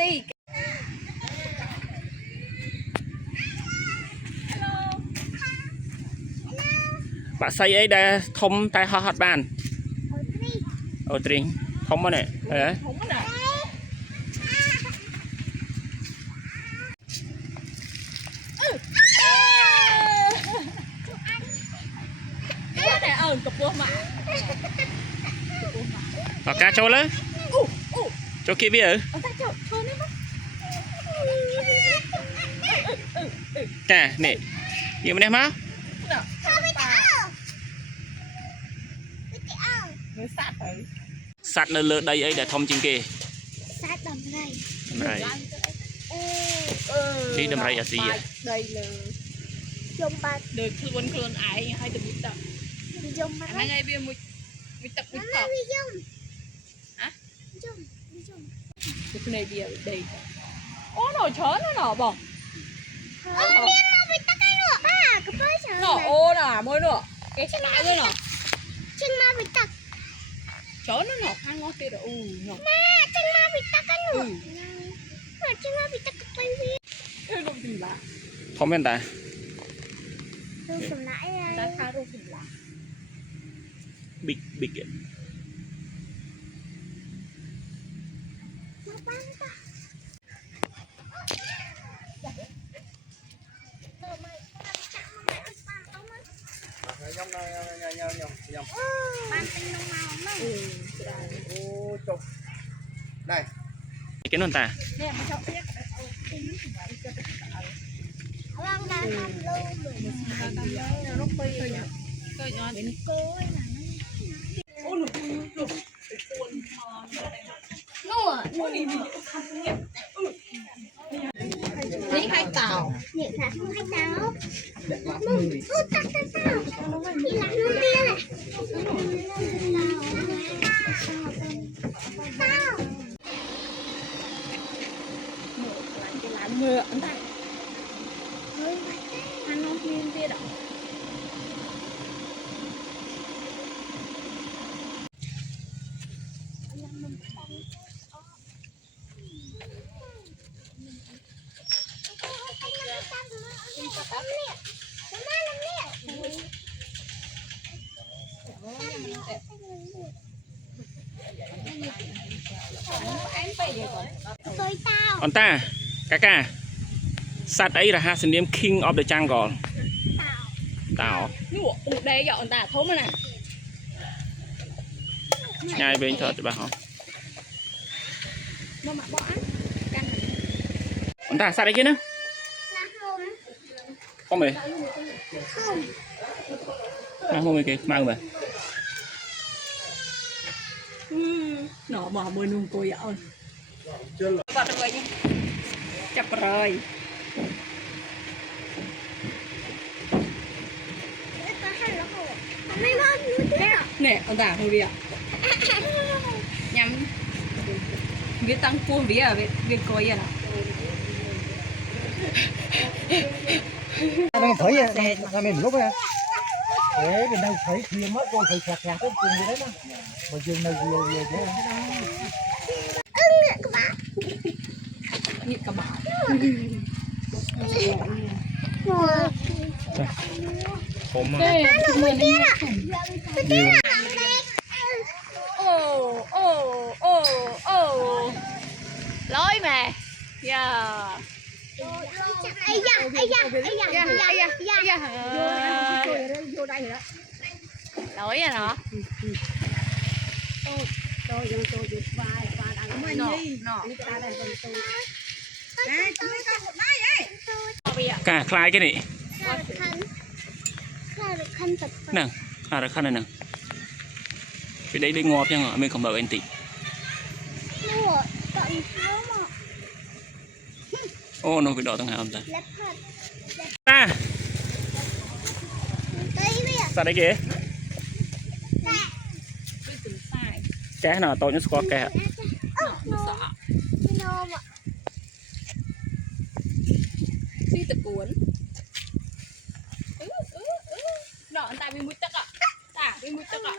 ตีบะไซไอ้ได้ทมตายหอดบ้านโอ้ตริงทมมาเนี่ยกับพวกหมาต่อกาโชว์เลยโชว์กี่เบี้ยแกนี่ยังไม่ได้มาสัตว์เลือดใดไอ้เดี๋ยวทมจริงเกสัตว์ดำไรนี่ดำไรอะสิได้เลยยมบัดเดินคือวนคลนไอ้ให้ตัวมิตรยมบัดนั่งไงเบี้ยมิตรมิตรยมอะยมคือในเบี้ยได้โอ้หน่อช้อนหน่อบอกนี่เราไปตะกันหรอป้ากับพ่อฉันหน่อโอ้หน่อมวยหน่อเอ๊ะฉันมาเลยหน่อฉันมาไปตักช้อนหน่อข้างงอเตะหน่อแม่ฉันมาไปตักกันหรอฉันมาไปตักกับไปเวียลงถึงละทมเป็นตาลงถึงไหนราคาลงถึงละบิ๊กมันเป็นลงมาไหมโอ้จบได้กินนนตาเนี่ยมันชอบเรียกวางน้ำทำลงเลยรถไปเลยก็ย้อนเป็นโก้ยนะโอ้หลุดคนพอนู่นนี่ใครเต่าเนี่ยค่ะให้เต่ามึงตักที่หลังนู่นนี่แหละเต่าร้านเมื่ออันใดเฮ้ยทางน้องพีนเตี้ยดอกอันตากาสัตว์ไอ้ละฮะสัญญาณ King of the Jungle เต่านี่หัวอุดได้หยอดตาทบมันน่ะง่ายเป็นเถอะจะบ้าเหรอมาหมาบ้านกันอันตาสัตว์ไอ้กี้นะkhông mày không mày kì mang về nọ bỏ mồi nung cùi ơi vào được rồi chập rồi nè ông ta thôi đi ạ nhắm biết tăng cua biết à biết coi vậy nào đang thấy là mình lúc này để mình đang thấy kia mất con thấy sạc sạc cái cùng đấy mà mà chừng này vừa thế nhịp cả bảoผมlối mà yeah lỗi à nó cả khai cái này nè được khăn này nè cái đấy đi ngọt chứ hả mình không đợi anh tị ô nó phải đỏ thằng nào ta sao đấy kìa cái nào tôi nhớ squat cái đi từ cuốn nọ tại vì mũi tắc ạ tại vì mũi tắc ạ